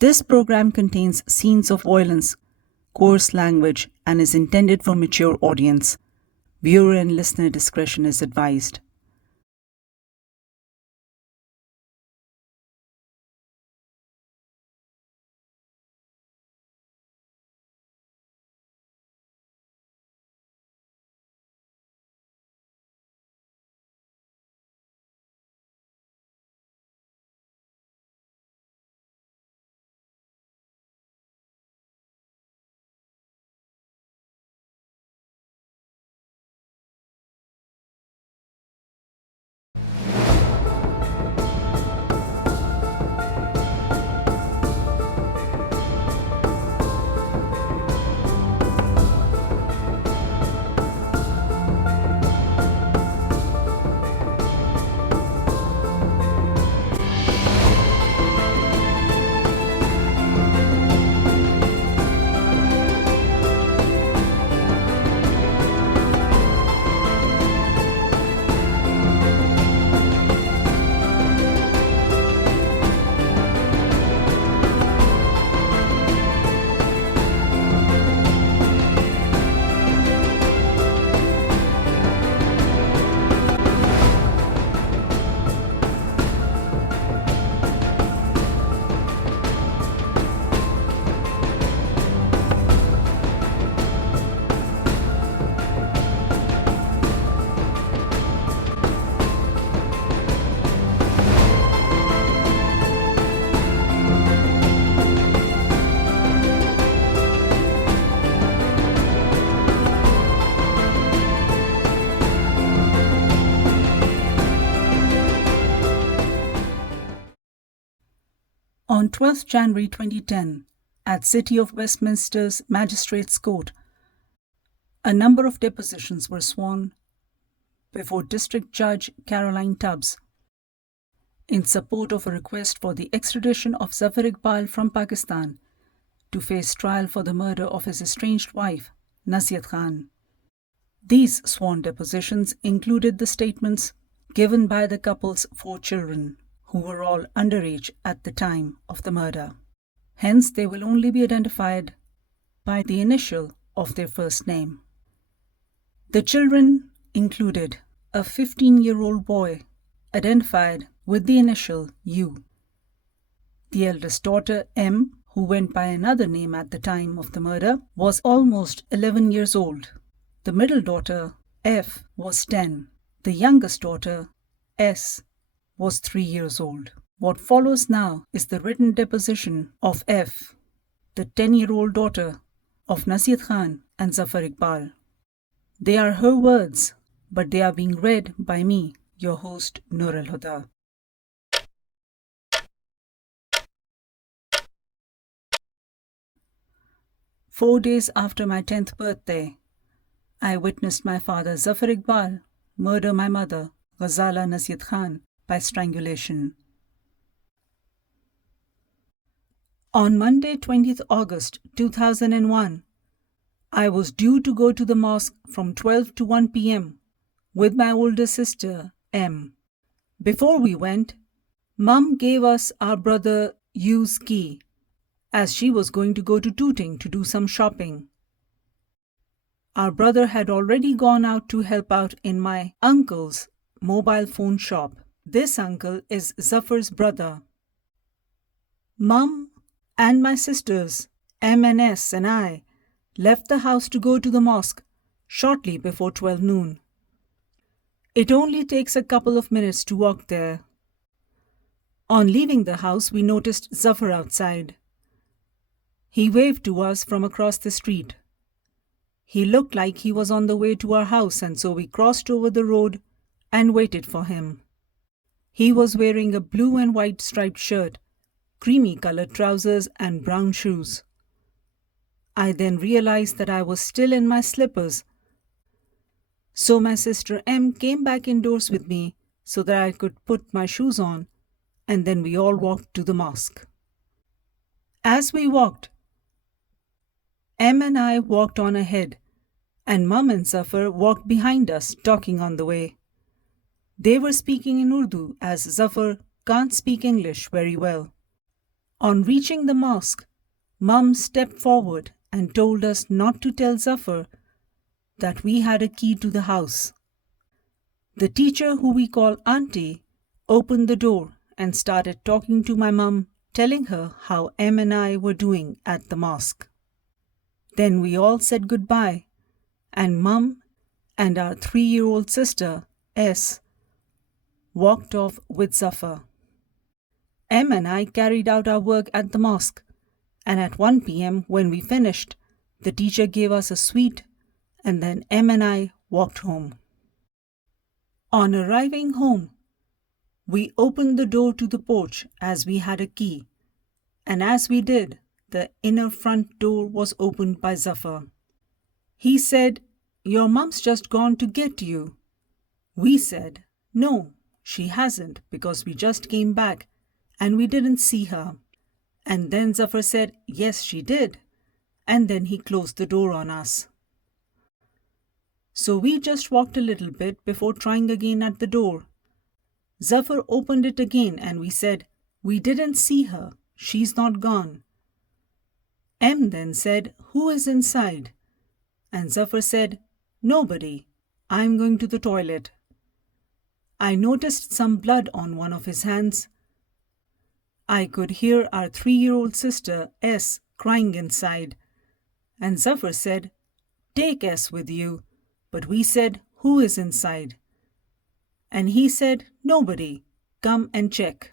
This program contains scenes of violence, coarse language, and is intended for mature audience. Viewer and listener discretion is advised. On 12th January 2010, at City of Westminster's Magistrates Court, a number of depositions were sworn before District Judge Caroline Tubbs in support of a request for the extradition of Zafar Iqbal from Pakistan to face trial for the murder of his estranged wife, Naziat Khan. These sworn depositions included the statements given by the couple's 4 children, who were all underage at the time of the murder. Hence, they will only be identified by the initial of their first name. The children included a 15-year-old boy identified with the initial U, the eldest daughter, M, who went by another name at the time of the murder, was almost 11 years old. The middle daughter, F, was 10. The youngest daughter, S, was 3 years old. What follows now is the written deposition of F, the 10-year-old daughter of Naziat Khan and Zafar Iqbal. They are her words, but they are being read by me, your host, Noorilhuda. "4 days after my 10th birthday, I witnessed my father Zafar Iqbal murder my mother, Ghazala Naziat Khan, by strangulation. On Monday, 20th August 2001, I was due to go to the mosque from 12 to 1 p.m. with my older sister, M. Before we went, Mum gave us our brother U's key, as she was going to go to Tooting to do some shopping. Our brother had already gone out to help out in my uncle's mobile phone shop. This uncle is Zafar's brother. Mum and my sisters, M and S, and I left the house to go to the mosque shortly before 12 noon. It only takes a couple of minutes to walk there. On leaving the house, we noticed Zafar outside. He waved to us from across the street. He looked like he was on the way to our house, and so we crossed over the road and waited for him. He was wearing a blue and white striped shirt, creamy-colored trousers, and brown shoes. I then realized that I was still in my slippers, so my sister M came back indoors with me so that I could put my shoes on, and then we all walked to the mosque. As we walked, M and I walked on ahead, and Mum and Zafar walked behind us, talking on the way. They were speaking in Urdu, as Zafar can't speak English very well. On reaching the mosque, Mum stepped forward and told us not to tell Zafar that we had a key to the house. The teacher, who we call Auntie, opened the door and started talking to my mum, telling her how Em and I were doing at the mosque. Then we all said goodbye, and Mum and our 3-year-old sister, S, walked off with Zafar. Em and I carried out our work at the mosque, and at 1 p.m. when we finished, the teacher gave us a sweet, and then Em and I walked home. On arriving home, we opened the door to the porch as we had a key, and as we did, the inner front door was opened by Zafar. He said, "Your mum's just gone to get you." We said, "No, she hasn't, because we just came back and we didn't see her." And then Zafar said, "Yes, she did." And then he closed the door on us. So we just walked a little bit before trying again at the door. Zafar opened it again and we said, "We didn't see her. She's not gone." M then said, "Who is inside?" And Zafar said, "Nobody. I'm going to the toilet." I noticed some blood on one of his hands. I could hear our 3-year-old sister, S, crying inside. And Zafar said, "Take S with you." But we said, "Who is inside?" And he said, "Nobody. Come and check."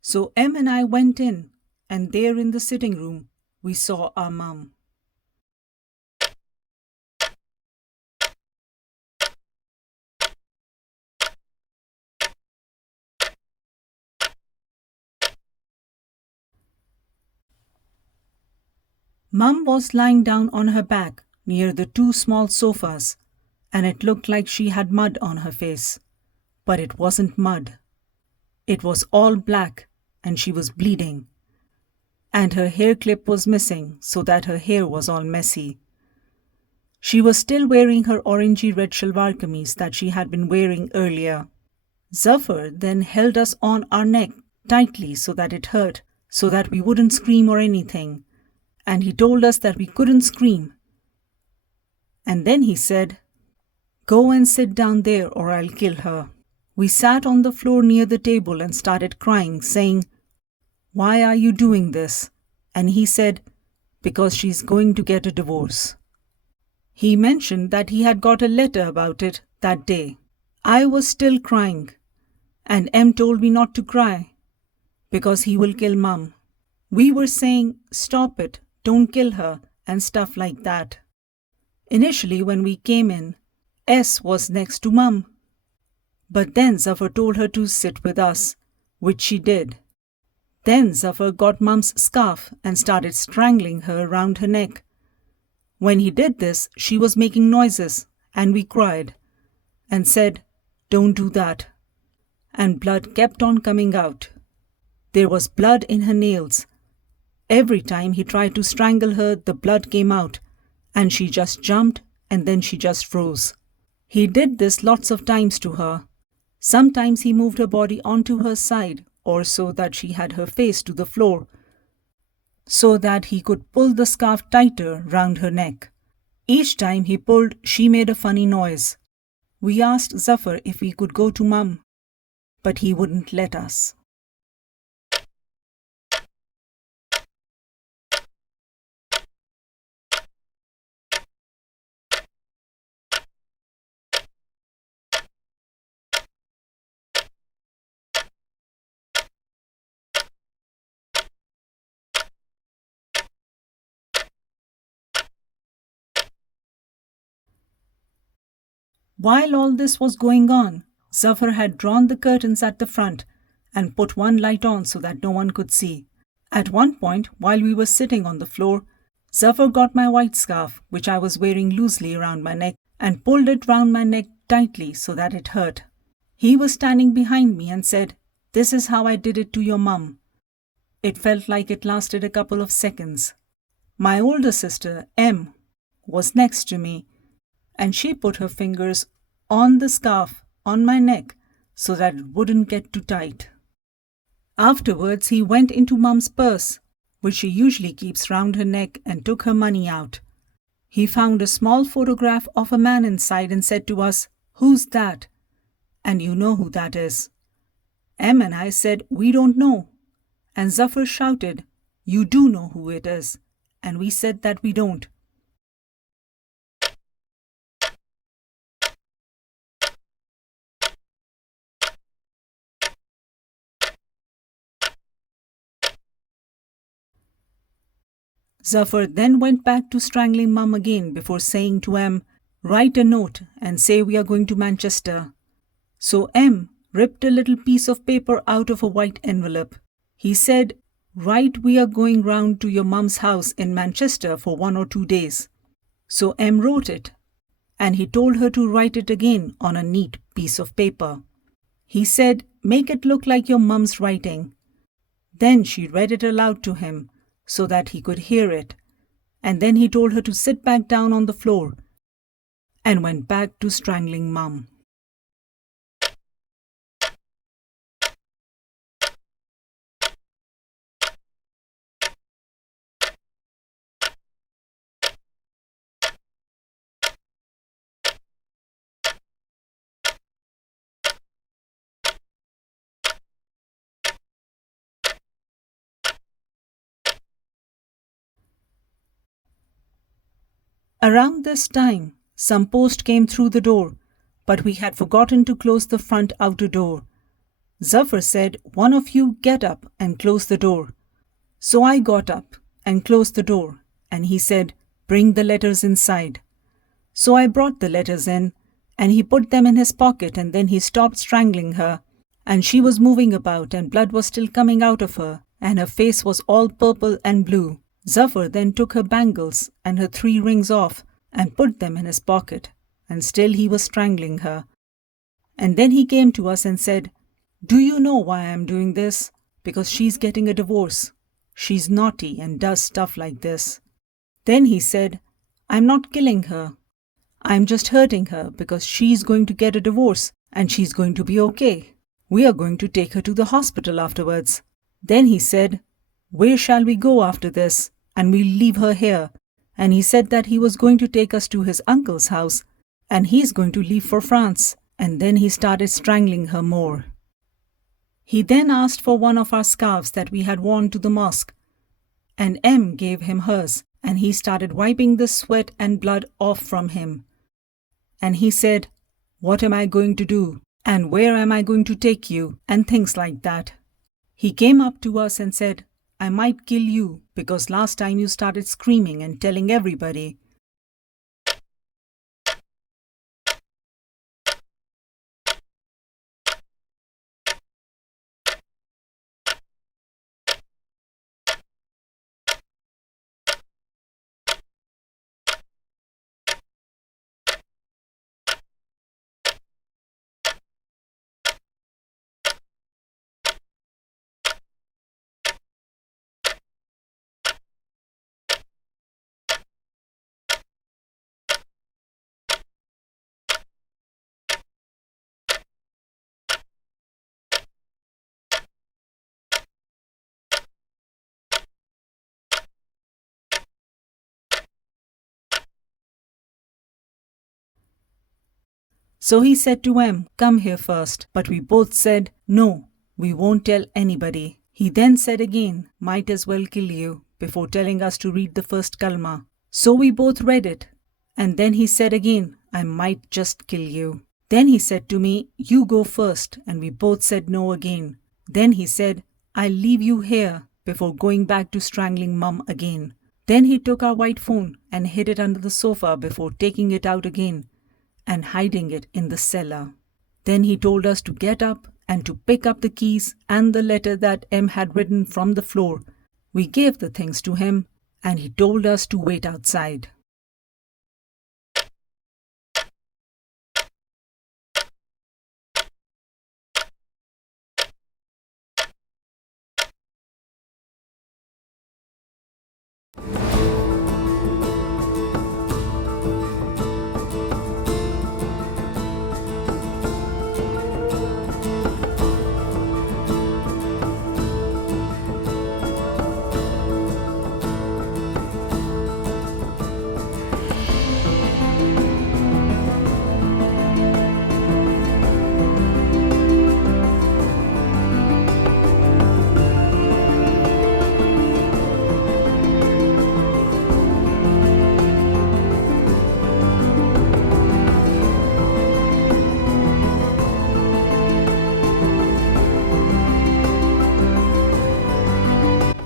So M and I went in, and there in the sitting room, we saw our mum. Mum was lying down on her back near the 2 small sofas, and it looked like she had mud on her face. But it wasn't mud. It was all black, and she was bleeding. And her hair clip was missing, so that her hair was all messy. She was still wearing her orangey red shalwar kameez that she had been wearing earlier. Zafar then held us on our neck tightly so that it hurt, so that we wouldn't scream or anything. And he told us that we couldn't scream. And then he said, "Go and sit down there or I'll kill her." We sat on the floor near the table and started crying, saying, "Why are you doing this?" And he said, "Because she's going to get a divorce." He mentioned that he had got a letter about it that day. I was still crying, and M told me not to cry, because he will kill Mum. We were saying, "Stop it, don't kill her," and stuff like that. Initially, when we came in, S was next to Mum. But then Zafar told her to sit with us, which she did. Then Zafar got Mum's scarf and started strangling her around her neck. When he did this, she was making noises, and we cried and said, "Don't do that." And blood kept on coming out. There was blood in her nails. Every time he tried to strangle her, the blood came out, and she just jumped, and then she just froze. He did this lots of times to her. Sometimes he moved her body onto her side, or so that she had her face to the floor, so that he could pull the scarf tighter round her neck. Each time he pulled, she made a funny noise. We asked Zafar if we could go to Mum, but he wouldn't let us. While all this was going on, Zafar had drawn the curtains at the front and put one light on so that no one could see. At one point, while we were sitting on the floor, Zafar got my white scarf, which I was wearing loosely around my neck, and pulled it round my neck tightly so that it hurt. He was standing behind me and said, "This is how I did it to your mum." It felt like it lasted a couple of seconds. My older sister, M, was next to me, and she put her fingers on the scarf on my neck so that it wouldn't get too tight. Afterwards, he went into Mum's purse, which she usually keeps round her neck, and took her money out. He found a small photograph of a man inside and said to us, "Who's that?" And you know who that is. Em and I said, "We don't know." And Zafar shouted, "You do know who it is." And we said that we don't. Zafar then went back to strangling Mum again before saying to Em, "Write a note and say we are going to Manchester." So Em ripped a little piece of paper out of a white envelope. He said, "Write we are going round to your mum's house in Manchester for 1 or 2 days. So Em wrote it, and he told her to write it again on a neat piece of paper. He said, "Make it look like your mum's writing." Then she read it aloud to him so that he could hear it, and then he told her to sit back down on the floor and went back to strangling Mum. Around this time, some post came through the door, but we had forgotten to close the front outer door. Zafar said, "One of you get up and close the door." So I got up and closed the door, and he said, "Bring the letters inside." So I brought the letters in, and he put them in his pocket, and then he stopped strangling her, and she was moving about, and blood was still coming out of her, and her face was all purple and blue. Zafar then took her bangles and her 3 rings off and put them in his pocket, and still he was strangling her. And then he came to us and said, "Do you know why I am doing this? Because she's getting a divorce. She's naughty and does stuff like this." Then he said, "I'm not killing her. I'm just hurting her because she's going to get a divorce and she's going to be okay. We are going to take her to the hospital afterwards." Then he said, "Where shall we go after this? And we'll leave her here." And he said that he was going to take us to his uncle's house, and he's going to leave for France. And then he started strangling her more. He then asked for one of our scarves that we had worn to the mosque, and Em gave him hers, and he started wiping the sweat and blood off from him. And he said, "What am I going to do? And where am I going to take you?" and things like that. He came up to us and said, "I might kill you because last time you started screaming and telling everybody." So he said to Em, "Come here first." But we both said, "No, we won't tell anybody." He then said again, "Might as well kill you," before telling us to read the first kalma. So we both read it. And then he said again, "I might just kill you." Then he said to me, "You go first," and we both said no again. Then he said, "I'll leave you here," before going back to strangling Mum again. Then he took our white phone and hid it under the sofa before taking it out again and hiding it in the cellar. Then he told us to get up and to pick up the keys and the letter that Em had written from the floor. We gave the things to him, and he told us to wait outside.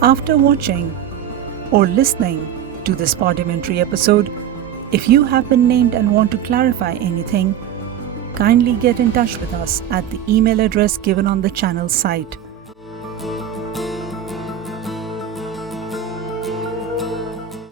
After watching or listening to this parliamentary episode, if you have been named and want to clarify anything, kindly get in touch with us at the email address given on the channel site.